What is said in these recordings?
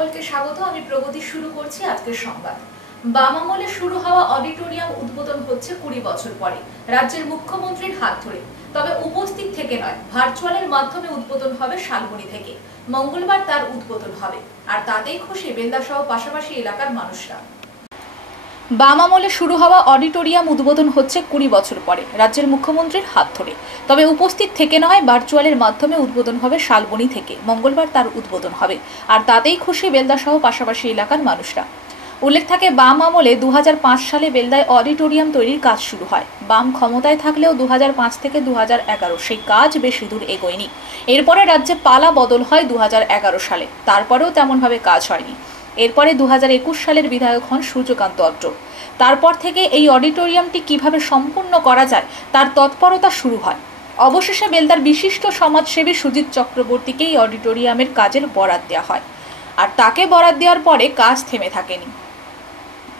সকলকে স্বাগত। আমি প্রগতি শুরু করছি আজকের সংবাদ। বাম আমলে শুরু হওয়া অডিটোরিয়াম উদ্বোধন হচ্ছে 20 বছর পরে রাজ্যের মুখ্যমন্ত্রীর হাত ধরে। তবে উপস্থিত থেকে নয়, ভার্চুয়ালের মাধ্যমে উদ্বোধন হবে শালবনী থেকে। মঙ্গলবার তার উদ্বোধন হবে, আর তাতেই খুশি বেলদা সহ পাশাপাশি এলাকার মানুষরা। বাম আমলে শুরু হওয়া অডিটোরিয়াম উদ্বোধন হচ্ছে 20 বছর পরে রাজ্যের মুখ্যমন্ত্রীর হাত ধরে। তবে উপস্থিত থেকে নয়, ভার্চুয়ালের মাধ্যমে উদ্বোধন হবে শালবনী থেকে। মঙ্গলবার তার উদ্বোধন হবে, আর তাতেই খুশি বেলদা সহ পাশাপাশি এলাকার মানুষরা। উল্লেখ থাকে, বাম আমলে 2005 সালে বেলদায় অডিটোরিয়াম তৈরির কাজ শুরু হয়। বাম ক্ষমতায় থাকলেও 2005 থেকে 2011 সেই কাজ বেশি দূর এগোয়নি। এরপরে রাজ্যে পালা বদল হয় 2011 সালে, তারপরেও তেমনভাবে কাজ হয়নি। এরপরে 2021 সালের বিধায়ক হন সূর্যকান্ত অত্র। তারপর থেকে এই অডিটোরিয়ামটি কিভাবে সম্পূর্ণ করা যায় তার তৎপরতা শুরু হয়। অবশেষে বেলদার বিশিষ্ট সমাজসেবী সুজিত চক্রবর্তীকে এই অডিটোরিয়ামের কাজের বরাত দেওয়া হয়, আর তাকে বরাত দেওয়ার পরে কাজ থেমে থাকেনি।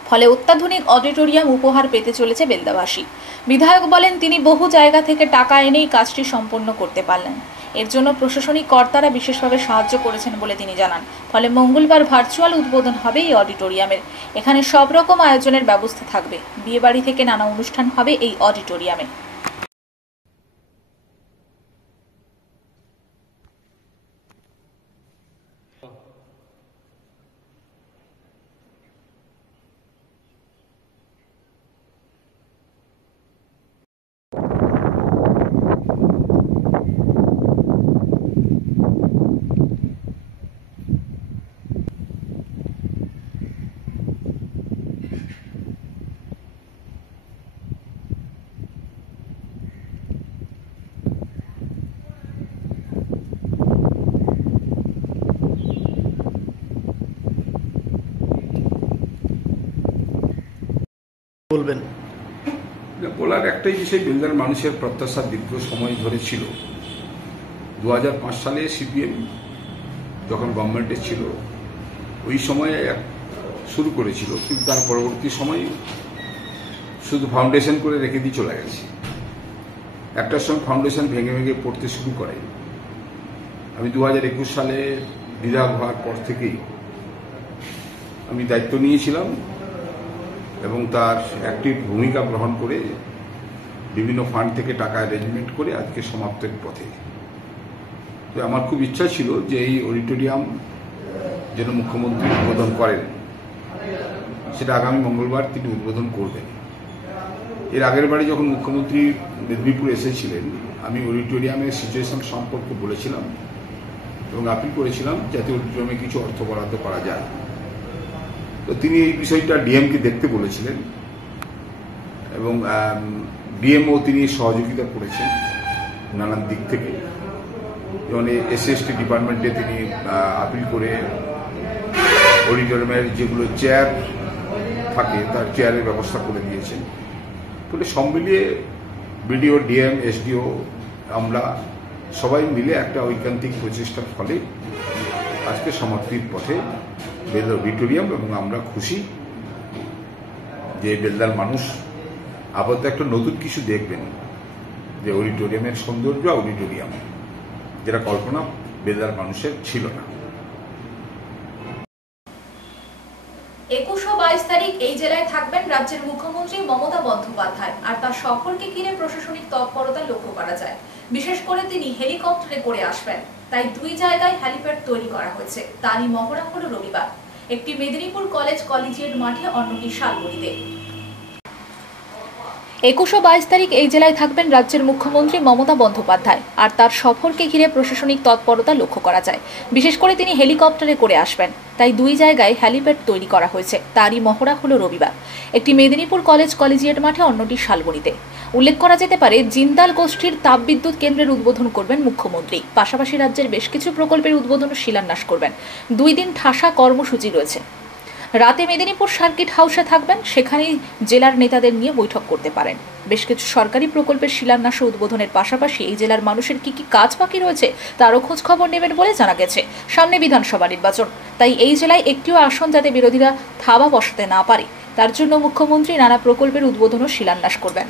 ফলে অত্যাধুনিক অডিটোরিয়াম উপহার পেতে চলেছে বেলদাবাসী। বিধায়ক বলেন, তিনি বহু জায়গা থেকে টাকা এনেই কাজটি সম্পন্ন করতে পারলেন। এর জন্য প্রশাসনিক কর্তারা বিশেষভাবে সাহায্য করেছেন বলে তিনি জানান। ফলে মঙ্গলবার ভার্চুয়াল উদ্বোধন হবে এই অডিটোরিয়ামের। এখানে সব রকম আয়োজনের ব্যবস্থা থাকবে। বিয়েবাড়ি থেকে নানা অনুষ্ঠান হবে এই অডিটোরিয়ামে। বলবেন বলার একটাই বিষয়, বেলদার মানুষের প্রত্যাশা দীর্ঘ সময় ধরে ছিল। 2005 সালে সিপিএম যখন গভর্নমেন্টে ছিল, ওই সময়ে শুরু করেছিল, কিন্তু তার পরবর্তী সময় শুধু ফাউন্ডেশন করে রেখে দিয়ে চলে গেছে। একটার সময় ফাউন্ডেশন ভেঙে ভেঙে পড়তে শুরু করে। আমি 2021 সালে বিধায়ক হওয়ার পর থেকেই আমি দায়িত্ব নিয়েছিলাম এবং তার অ্যাক্টিভ ভূমিকা গ্রহণ করে বিভিন্ন ফান্ড থেকে টাকা অ্যারেঞ্জমেন্ট করে আজকে সমাপ্তির পথে। তো আমার খুব ইচ্ছা ছিল যে এই অডিটোরিয়াম যেন মুখ্যমন্ত্রী উদ্বোধন করেন, সেটা আগামী মঙ্গলবার তিনি উদ্বোধন করবেন। এর আগের বারে যখন মুখ্যমন্ত্রী মেদিনীপুর এসেছিলেন, আমি অডিটোরিয়ামের সিচুয়েশন সম্পর্কে বলেছিলাম এবং আপিল করেছিলাম যাতে অডিটোরিয়ামে কিছু অর্থ বরাদ্দ করা যায়। তো তিনি এই বিষয়টা ডিএমকে দেখতে বলেছিলেন এবং ডিএমও তিনি সহযোগিতা করেছেন নানান দিক থেকে। যেমন এসসি ডিপার্টমেন্টে তিনি আপিল করে অডিটোরিয়ামের যেগুলো চেয়ার থাকে তার চেয়ারের ব্যবস্থা করে দিয়েছেন। ফলে সব মিলিয়ে বিডিও, ডিএম, এসডিও, আমরা সবাই মিলে একটা ঐকান্তিক প্রচেষ্টার ফলে আজকে সমাপ্তির পথে বেলদা অডিটোরিয়াম, এবং আমরা খুশি যে বেলদার মানুষ আপাতত একটা নতুন কিছু দেখবেন, যে অডিটোরিয়ামের সৌন্দর্য, অডিটোরিয়াম যেটা কল্পনা বেলদার মানুষের ছিল না। 21 ও 22 তারিখ এই জেলায় থাকবেন রাজ্যের মুখ্যমন্ত্রী মমতা বন্দ্যোপাধ্যায়, আর তার সফরকে ঘিরে প্রশাসনিক তৎপরতা লক্ষ্য করা যায়। বিশেষ করে তিনি হেলিকপ্টারে করে আসবেন, তাই দুই জায়গায় হ্যালিপ্যাড তৈরি করা হয়েছে। তারই মহড়া হলো রবিবার, একটি মেদিনীপুর কলেজিয়েট মাঠে, অন্যটি শালবনীতে। 21 ও 22 তারিখ এই জেলায় থাকবেন রাজ্যের মুখ্যমন্ত্রী মমতা বন্দ্যোপাধ্যায়, আর তার সফরকে ঘিরে প্রশাসনিক তৎপরতা লক্ষ্য করা যায়। বিশেষ করে তিনি হেলিকপ্টারে করে আসবেন, তাই দুই জায়গায় হ্যালিপ্যাড তৈরি করা হয়েছে। তারই মহড়া হলো রবিবার, একটি মেদিনীপুর কলেজিয়েট মাঠে, অন্যটি শালবনীতে। উল্লেখ করা যেতে পারে, জিন্দাল গোষ্ঠীর তাপবিদ্যুৎ কেন্দ্রের উদ্বোধন করবেন মুখ্যমন্ত্রী। পাশাপাশি রাজ্যের বেশ কিছু প্রকল্পের উদ্বোধন ও শিলান্যাস করবেন। 2 দিন ঠাসা কর্মসূচি রয়েছে। রাতে মেদিনীপুর সার্কিট হাউসে থাকবেন, সেখানেই জেলার নেতাদের নিয়ে বৈঠক করতে পারেন। বেশ কিছু সরকারি প্রকল্পের শিলান্যাস ও উদ্বোধনের পাশাপাশি এই জেলার মানুষের কি কি কাজ বাকি রয়েছে তারও খোঁজ খবর নেবেন বলে জানা গেছে। সামনে বিধানসভা নির্বাচন, তাই এই জেলায় একটিও আসন যাতে বিরোধীরা থাবা বসাতে না পারে, তার জন্য মুখ্যমন্ত্রী নানা প্রকল্পের উদ্বোধন ও শিলান্যাস করবেন।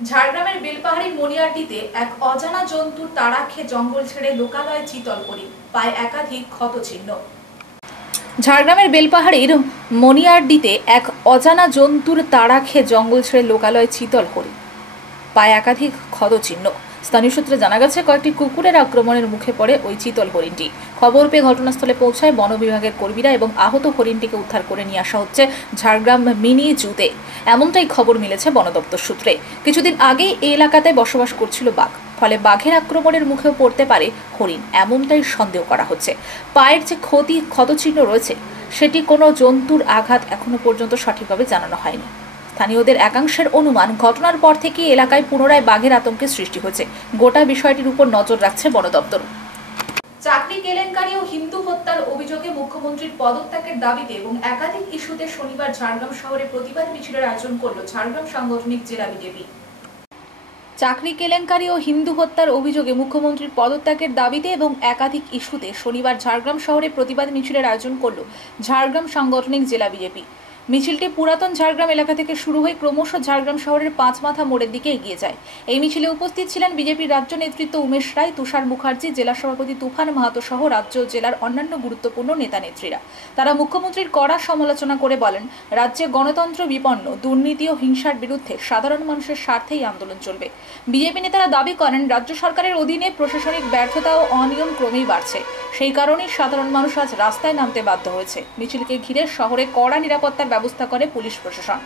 ঝাড়গ্রামের বেলপাহাড়ির মনিয়ারডিতে এক অজানা জন্তুর তাড়া খেয়ে জঙ্গল ছেড়ে লোকালয়ে চিতল হরিণ, পায়ে একাধিক ক্ষতচিহ্ন। ঝাড়গ্রামের বেলপাহাড়ির মনিয়ারডিতে এক অজানা জন্তুর তাড়া খেয়ে জঙ্গল ছেড়ে লোকালয়ে চিতল হরিণ, পায়ে একাধিক ক্ষতচিহ্ন। স্থানীয় সূত্রে জানা গেছে, কয়েকটি কুকুরের আক্রমণের মুখে পড়ে ওই চিতল হরিণটি। খবর পেয়ে ঘটনাস্থলে পৌঁছায় বন বিভাগের কর্মীরা এবং আহত হরিণটিকে উদ্ধার করে নিয়ে আসা হচ্ছে ঝাড়গ্রাম মিনি জুতে। এমনটাই খবর মিলেছে বন দপ্তর সূত্রে। কিছুদিন আগেই এই এলাকাতে বসবাস করছিল বাঘ, ফলে বাঘের আক্রমণের মুখেও পড়তে পারে হরিণ, এমনটাই সন্দেহ করা হচ্ছে। পায়ের যে ক্ষতচিহ্ন রয়েছে সেটি কোনো জন্তুর আঘাত এখনো পর্যন্ত সঠিকভাবে জানানো হয়নি। স্থানীয়দের একাংশের অনুমান, ঘটনার পর থেকে এলাকায় পুনরায় বাঘের আতঙ্কের সৃষ্টি হয়েছে। গোটা বিষয়টির উপর নজর রাখছে বন দপ্তর। চাকরি কেলেঙ্কারি ও হিন্দু হত্যার অভিযোগে মুখ্যমন্ত্রীর পদত্যাগের দাবিতে এবং একাধিক ইস্যুতে শনিবার ঝাড়গ্রাম শহরে প্রতিবাদ মিছিলের আয়োজন করল ঝাড়গ্রাম সাংগঠনিক জেলা বিজেপি। চাকরি কেলেঙ্কারি ও হিন্দু হত্যার অভিযোগে মুখ্যমন্ত্রীর পদত্যাগের দাবিতে এবং একাধিক ইস্যুতে শনিবার ঝাড়গ্রাম শহরে প্রতিবাদ মিছিলের আয়োজন করল ঝাড়গ্রাম সাংগঠনিক জেলা বিজেপি। মিছিলটি পুরাতন ঝাড়গ্রাম এলাকা থেকে শুরু হয়ে ক্রমশ ঝাড়গ্রাম শহরের পাঁচমাথা মোড়ের দিকে এগিয়ে যায়। এই মিছিলে উপস্থিত ছিলেন বিজেপির রাজ্য নেতৃত্ব উমেশ রায়, তুষার মুখার্জি, জেলা সভাপতি তুফান মাহাতো সহ রাজ্য ও জেলার অন্যান্য গুরুত্বপূর্ণ নেতা নেত্রীরা। তারা মুখ্যমন্ত্রীর কড়া সমালোচনা করে বলেন, রাজ্যে গণতন্ত্র বিপন্ন, দুর্নীতি ও হিংসার বিরুদ্ধে সাধারণ মানুষের স্বার্থেই আন্দোলন চলবে। বিজেপি নেতারা দাবি করেন, রাজ্য সরকারের অধীনে প্রশাসনিক ব্যর্থতা ও অনিয়ম ক্রমেই বাড়ছে। সেই কারণেই সাধারণ মানুষ আজ রাস্তায় নামতে বাধ্য হয়েছে। মিছিলকে ঘিরে শহরে কড়া নিরাপত্তার ব্যবস্থা করে পুলিশ প্রশাসন।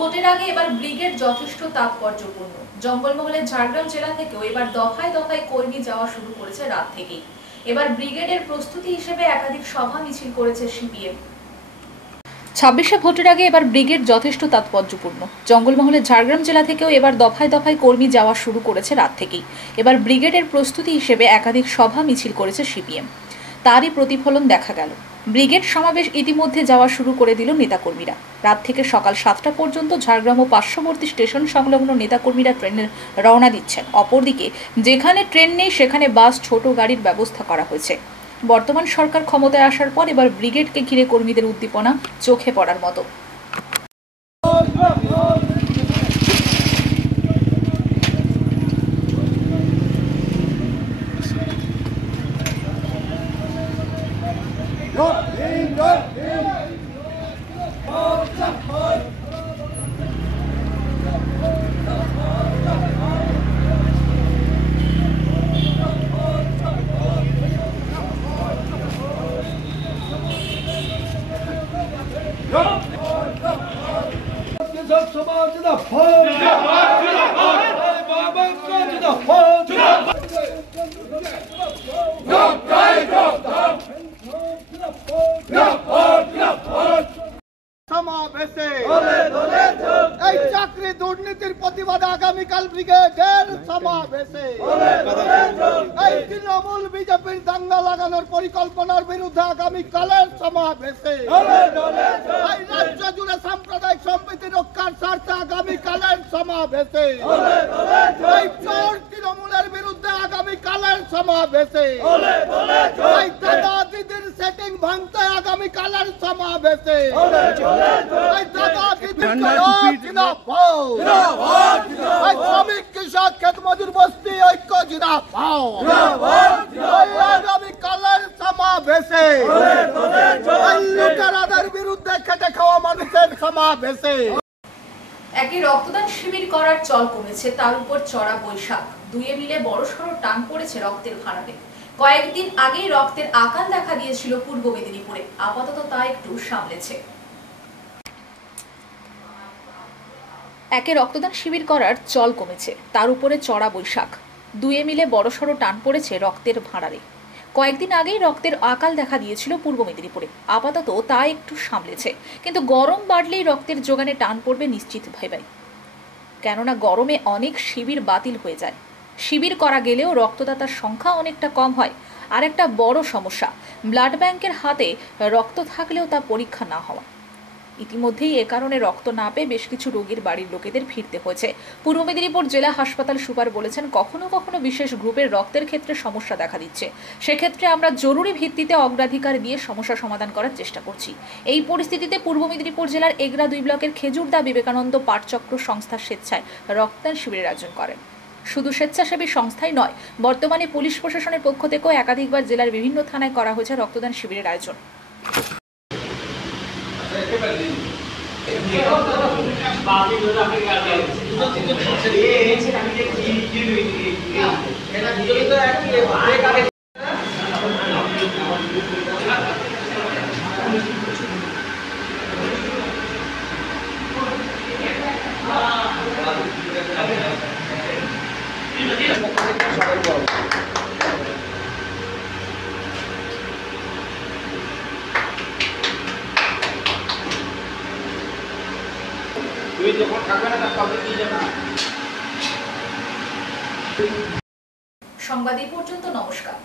ভোটের আগে এবার ব্রিগেড যথেষ্ট তাৎপর্যপূর্ণ। জঙ্গলমহলের ঝাড়গ্রাম জেলা থেকেও এবার দফায় দফায় কর্মী যাওয়া শুরু করেছে রাত থেকেই। এবার ব্রিগেডের প্রস্তুতি হিসেবে একাধিক সভা মিছিল করেছে সিপিএম। 26শে ভোটের আগে এবার ব্রিগেড যথেষ্ট তাৎপর্যপূর্ণ। জঙ্গলমহলের ঝাড়গ্রাম জেলা থেকেও এবার দফায় দফায় কর্মী যাওয়া শুরু করেছে রাত থেকেই। এবার ব্রিগেডের প্রস্তুতি হিসেবে একাধিক সভা মিছিল করেছে সিপিএম। তারই প্রতিফলন দেখা গেল। ব্রিগেড সমাবেশ ইতিমধ্যে যাওয়া শুরু করে দিল নেতাকর্মীরা। রাত থেকে সকাল 7টা পর্যন্ত ঝাড়গ্রাম ও পার্শ্ববর্তী স্টেশন সংলগ্ন নেতাকর্মীরা ট্রেনের রওনা দিচ্ছেন। অপরদিকে যেখানে ট্রেন নেই সেখানে বাস, ছোট গাড়ির ব্যবস্থা করা হয়েছে। বর্তমান সরকার ক্ষমতায় আসার পর এবার ব্রিগেডকে ঘিরে কর্মীদের উদ্দীপনা চোখে পড়ার মতো। চাকরি দুর্নীতির প্রতিবাদে আগামীকাল ব্রিগেডের সমাবেশে তৃণমূল বিজেপির দাঙ্গা লাগানোর পরিকল্পনার বিরুদ্ধে আগামীকালের সমাবেশে রাজ্য জুড়ে সাম্প্রদায়িক সম্প্রীতি রক্ষার স্বার্থে আগামীকালের সমাবেশে চোর তৃণমূলের বিরুদ্ধে আগামীকালের সমাবেশে দাদা দিদির সেটিং ভাঙতে আগামীকালের সমাবেশে দাদা দিদির শ্রমিক কৃষক ক্ষেত মজুর বস্তি ঐক্য আগামীকালের সমাবেশে লুটেরাদের বিরুদ্ধে খেটে খাওয়া মানুষের সমাবেশে। একই রক্তদান শিবির করার চল কমেছে, তার উপর চড়া বৈশাখ, দুয়ে মিলে বড়সড় টান পড়েছে রক্তের ভাড়াতে। কয়েকদিন আগেই রক্তের আকাল দেখা দিয়েছিল পূর্ব মেদিনীপুরে, আপাতত তা একটু সামলেছে। একে রক্তদান শিবির করার চল কমেছে, তার উপরে চড়া বৈশাখ, দুয়ে মিলে বড়সড় টান পড়েছে রক্তের ভাঁড়ারে। কয়েকদিন আগেই রক্তের আকাল দেখা দিয়েছিল পূর্ব মেদিনীপুরে, আপাতত তা একটু সামলেছে, কিন্তু গরম বাড়লেই রক্তের যোগানে টান পড়বে নিশ্চিত ভাই। কেননা গরমে অনেক শিবির বাতিল হয়ে যায়, শিবির করা গেলেও রক্তদাতার সংখ্যা অনেকটা কম হয়। আর একটা বড় সমস্যা, ব্লাড ব্যাংকের হাতে রক্ত থাকলেও তা পরীক্ষা না হওয়া। ইতিমধ্যেই এ কারণে রক্ত না পেয়ে বেশ কিছু রোগীর বাড়ির লোকেদের ফিরতে হয়েছে। পূর্ব মেদিনীপুর জেলা হাসপাতাল সুপার বলেছেন, কখনো কখনো বিশেষ গ্রুপের রক্তের ক্ষেত্রে সমস্যা দেখা দিচ্ছে, সেক্ষেত্রে আমরা জরুরি ভিত্তিতে অগ্রাধিকার দিয়ে সমস্যা সমাধান করার চেষ্টা করছি। এই পরিস্থিতিতে পূর্ব মেদিনীপুর জেলার এগরা 2 ব্লকের খেজুরদা বিবেকানন্দ পাঠচক্র সংস্থার স্বেচ্ছায় রক্তদান শিবিরের আয়োজন করেন। শুধু স্বেচ্ছাসেবী সংস্থাই নয়, বর্তমানে পুলিশ প্রশাসনের পক্ষ থেকেও একাধিকবার জেলার বিভিন্ন থানায় করা হয়েছে রক্তদান শিবিরের আয়োজন। সংবাদ এই পর্যন্ত, নমস্কার।